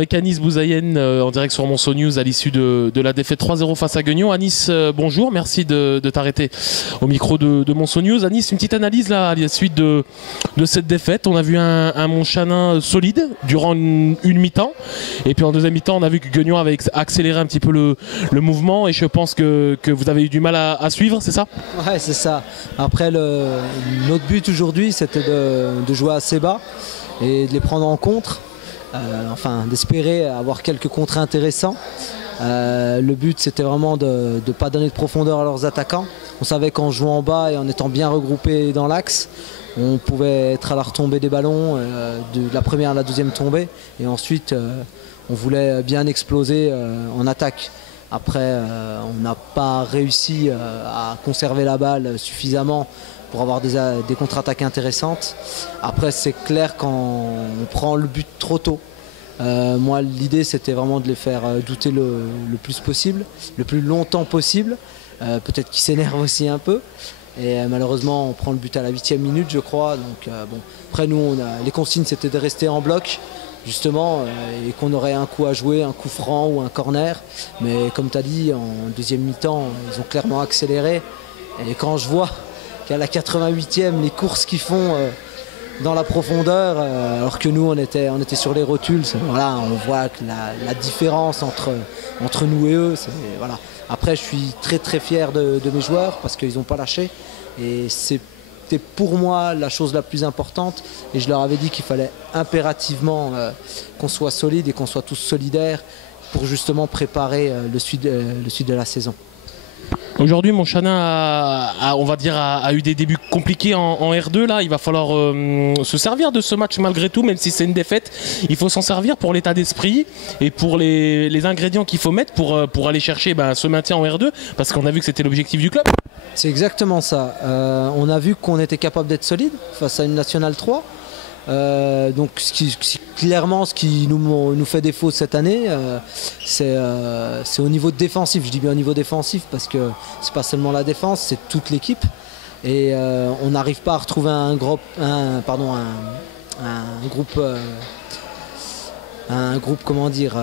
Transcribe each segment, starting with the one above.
avec Anis Bouzaïen en direct sur Monceau News à l'issue de la défaite 3-0 face à Guignon. Anis, bonjour, merci de t'arrêter au micro de Monceau News. Anis, une petite analyse là à la suite de cette défaite. On a vu un Montchanin solide durant une mi-temps, et puis en deuxième mi-temps on a vu que Guignon avait accéléré un petit peu le mouvement, et je pense que vous avez eu du mal à suivre, c'est ça? Ouais, c'est ça. Après, notre but aujourd'hui, c'était de jouer assez bas et de les prendre en contre, enfin d'espérer avoir quelques contres intéressants. Le but, c'était vraiment de ne pas donner de profondeur à leurs attaquants. On savait qu'en jouant en bas et en étant bien regroupés dans l'axe, on pouvait être à la retombée des ballons, de la première à la deuxième tombée, et ensuite on voulait bien exploser en attaque. Après, on n'a pas réussi à conserver la balle suffisamment pour avoir des contre-attaques intéressantes. Après, c'est clair quand on prend le but trop tôt. Moi, l'idée, c'était vraiment de les faire douter le plus possible, le plus longtemps possible. Peut-être qu'ils s'énervent aussi un peu. Et malheureusement, on prend le but à la 8e minute, je crois. Donc, bon. Après, nous, les consignes, c'était de rester en bloc, justement, et qu'on aurait un coup à jouer, un coup franc ou un corner. Mais comme tu as dit, en deuxième mi-temps, ils ont clairement accéléré. Et quand je vois qu'à la 88e, les courses qu'ils font dans la profondeur, alors que nous, on était sur les rotules, voilà, on voit que la différence entre nous et eux, voilà. Après, je suis très très fier de mes joueurs parce qu'ils n'ont pas lâché. Et c'était pour moi la chose la plus importante. Et je leur avais dit qu'il fallait impérativement qu'on soit solide et qu'on soit tous solidaires pour justement préparer le suite de la saison. Aujourd'hui, Montchanin on va dire, a eu des débuts compliqués en R2. Là, il va falloir se servir de ce match malgré tout, même si c'est une défaite. Il faut s'en servir pour l'état d'esprit et pour les ingrédients qu'il faut mettre pour aller chercher ce maintien en R2, parce qu'on a vu que c'était l'objectif du club. C'est exactement ça. On a vu qu'on était capable d'être solide face à une Nationale 3. Donc clairement ce qui nous fait défaut cette année, c'est au niveau défensif. Je dis bien au niveau défensif parce que c'est pas seulement la défense, c'est toute l'équipe. Et on n'arrive pas à retrouver un groupe, comment dire,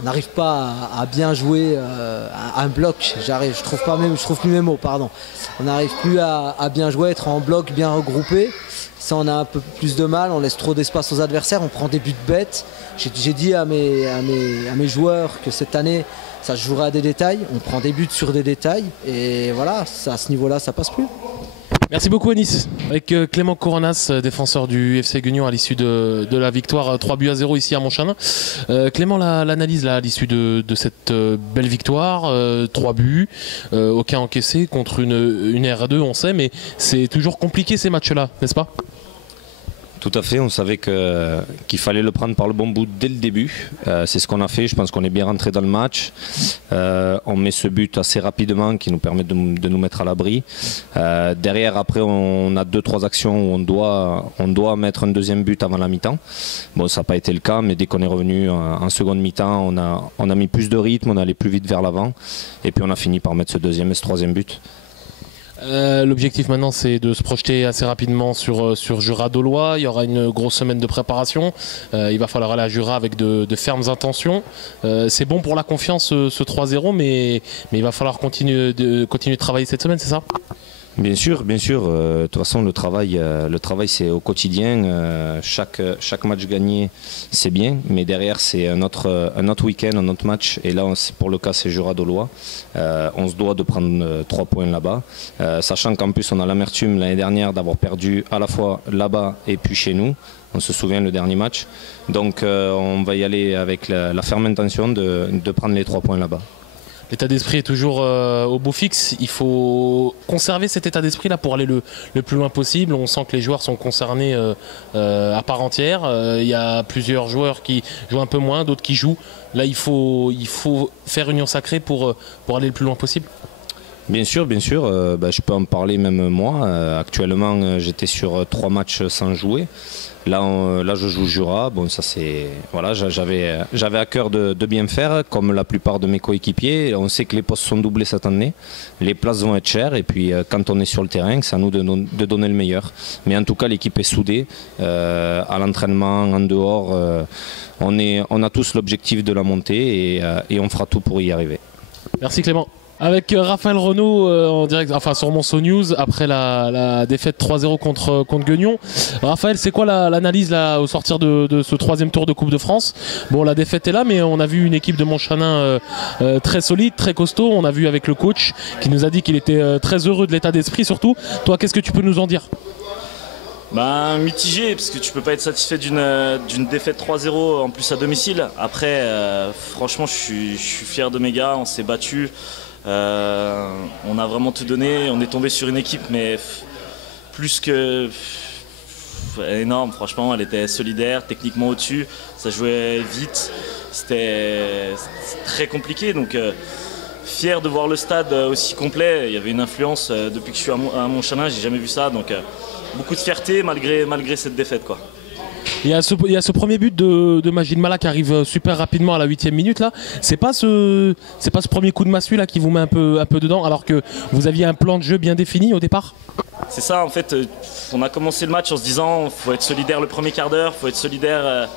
on n'arrive pas à bien jouer un bloc. Je trouve plus mes mots, pardon. On n'arrive plus à bien jouer, être en bloc bien regroupé. Ça, on a un peu plus de mal, on laisse trop d'espace aux adversaires, on prend des buts bêtes. J'ai dit à mes joueurs que cette année, ça se jouera à des détails. On prend des buts sur des détails. Et voilà, à ce niveau-là, ça passe plus. Merci beaucoup Anis. Avec Clément Coronas, défenseur du FC Guignon à l'issue de la victoire 3-0 ici à Montchanin. Clément, l'analyse là à l'issue de cette belle victoire, 3 buts, aucun encaissé contre une R2, on sait, mais c'est toujours compliqué ces matchs-là, n'est-ce pas? Tout à fait, on savait qu'il fallait le prendre par le bon bout dès le début. C'est ce qu'on a fait, je pense qu'on est bien rentré dans le match. On met ce but assez rapidement qui nous permet de nous mettre à l'abri. Derrière, après, on a 2-3 actions où on doit mettre un deuxième but avant la mi-temps. Bon, ça n'a pas été le cas, mais dès qu'on est revenu en seconde mi-temps, on a mis plus de rythme, on allait plus vite vers l'avant. Et puis on a fini par mettre ce deuxième et ce troisième but. L'objectif maintenant, c'est de se projeter assez rapidement sur Jura-Dolois. Il y aura une grosse semaine de préparation. Il va falloir aller à Jura avec de fermes intentions. C'est bon pour la confiance ce 3-0, mais il va falloir continuer de travailler cette semaine, c'est ça? Bien sûr, bien sûr. De toute façon, le travail c'est au quotidien. Chaque match gagné, c'est bien, mais derrière, c'est un autre week-end, un autre match. Et là, pour le cas, c'est Jura-Dolois. On se doit de prendre 3 points là-bas, sachant qu'en plus, on a l'amertume l'année dernière d'avoir perdu à la fois là-bas et puis chez nous. On se souvient le dernier match. Donc, on va y aller avec la ferme intention de prendre les 3 points là-bas. L'état d'esprit est toujours au beau fixe. Il faut conserver cet état d'esprit là pour aller le plus loin possible. On sent que les joueurs sont concernés à part entière. Il y a plusieurs joueurs qui jouent un peu moins, d'autres qui jouent. Là, il faut faire union sacrée pour aller le plus loin possible. Bien sûr, je peux en parler même moi. Actuellement, j'étais sur 3 matchs sans jouer. Là, je joue Jura. Bon, ça c'est voilà, j'avais à cœur de bien faire, comme la plupart de mes coéquipiers. On sait que les postes sont doublés cette année. Les places vont être chères et puis quand on est sur le terrain, c'est à nous de donner le meilleur. Mais en tout cas, l'équipe est soudée. À l'entraînement, en dehors, on a tous l'objectif de la montée et on fera tout pour y arriver. Merci Clément. Avec Raphaël Renaud en direct, enfin sur Monceau News, après la défaite 3-0 contre Gueugnon. Raphaël, c'est quoi l'analyse là au sortir de ce 3e tour de Coupe de France? Bon, la défaite est là, mais on a vu une équipe de Montchanin très solide, très costaud. On a vu avec le coach qui nous a dit qu'il était très heureux de l'état d'esprit surtout. Toi, qu'est-ce que tu peux nous en dire? Mitigé, parce que tu peux pas être satisfait d'une défaite 3-0 en plus à domicile. Après, franchement, je suis fier de mes gars, on s'est battus. On a vraiment tout donné, on est tombé sur une équipe mais plus que énorme, franchement elle était solidaire, techniquement au-dessus, ça jouait vite, c'était très compliqué, donc fier de voir le stade aussi complet. Il y avait une influence depuis que je suis à Montchanin, j'ai jamais vu ça, donc beaucoup de fierté malgré cette défaite quoi. Il y a ce premier but de Majid Mala qui arrive super rapidement à la 8e minute là. C'est pas ce premier coup de massue là qui vous met un peu dedans alors que vous aviez un plan de jeu bien défini au départ? C'est ça en fait, on a commencé le match en se disant faut être solidaire le premier quart d'heure, faut être solidaire,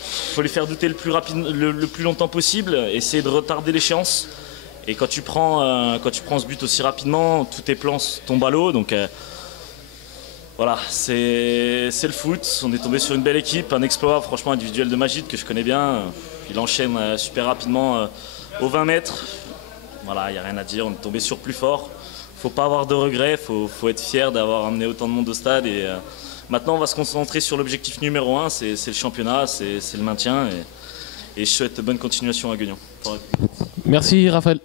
faut les faire douter le plus longtemps possible, essayer de retarder l'échéance. Et quand tu prends ce but aussi rapidement, tous tes plans tombent à l'eau. Donc voilà, c'est le foot, on est tombé sur une belle équipe, un exploit franchement individuel de Majid que je connais bien. Il enchaîne super rapidement aux 20 mètres. Voilà, il n'y a rien à dire, on est tombé sur plus fort. Faut pas avoir de regrets, faut être fier d'avoir amené autant de monde au stade. Et maintenant on va se concentrer sur l'objectif numéro 1, c'est le championnat, c'est le maintien. Et je souhaite bonne continuation à Gueugnon. Merci Raphaël.